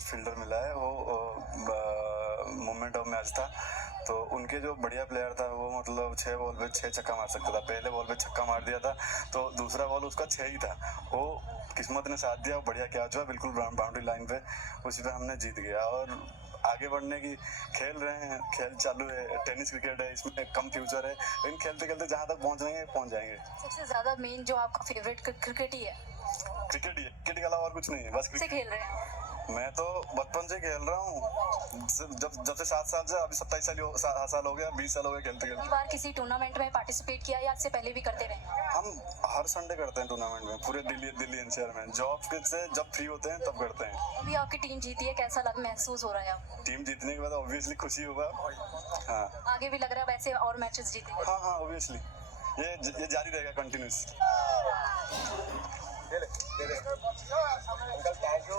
Best fielder मिला है, वो मोमेंट ऑफ मैच था। तो उनके जो बढ़िया प्लेयर था वो मतलब 6 बॉल पे 6 छक्का मार सकता था। पहले बॉल पे छक्का मार दिया था तो दूसरा बॉल उसका 6 ही था। वो किस्मत ने साथ दिया, बढ़िया कैच हुआ बिल्कुल बाउंड्री लाइन पे, उसी पे हमने जीत गया। और आगे बढ़ने की खेल रहे हैं, खेल चालू है, टेनिस क्रिकेट है, इसमें कम फ्यूचर है, लेकिन खेलते खेलते जहाँ तक पहुँचेंगे पहुँच जाएंगे। सबसे ज्यादा मेन जो आपका फेवरेट क्रिकेट ही है? क्रिकेट ही है, क्रिकेट के अलावा और कुछ नहीं है, बस से खेल रहे हैं? मैं तो बचपन से खेल रहा हूँ, जब से 7 साल से, अभी 27 साल हो गया, 20 साल हो गए खेलते खेलते। बार किसी टूर्नामेंट में पार्टिसिपेट किया या इससे पहले भी करते रहे? हम हर संडे करते हैं टूर्नामेंट में, पूरे दिल्ली एनसीआर में। जॉब से जब फ्री होते हैं तब करते हैं। अभी आपकी टीम जीती है, कैसा महसूस हो रहा है आपको? टीम जीतने के बाद ऑब्वियसली खुशी होगा। हाँ, आगे भी लग रहा है वैसे और मैचेस जीतेंगे? हाँ ऑब्वियसली ये जारी रहेगा कंटिन्यूस। Uncle thank you.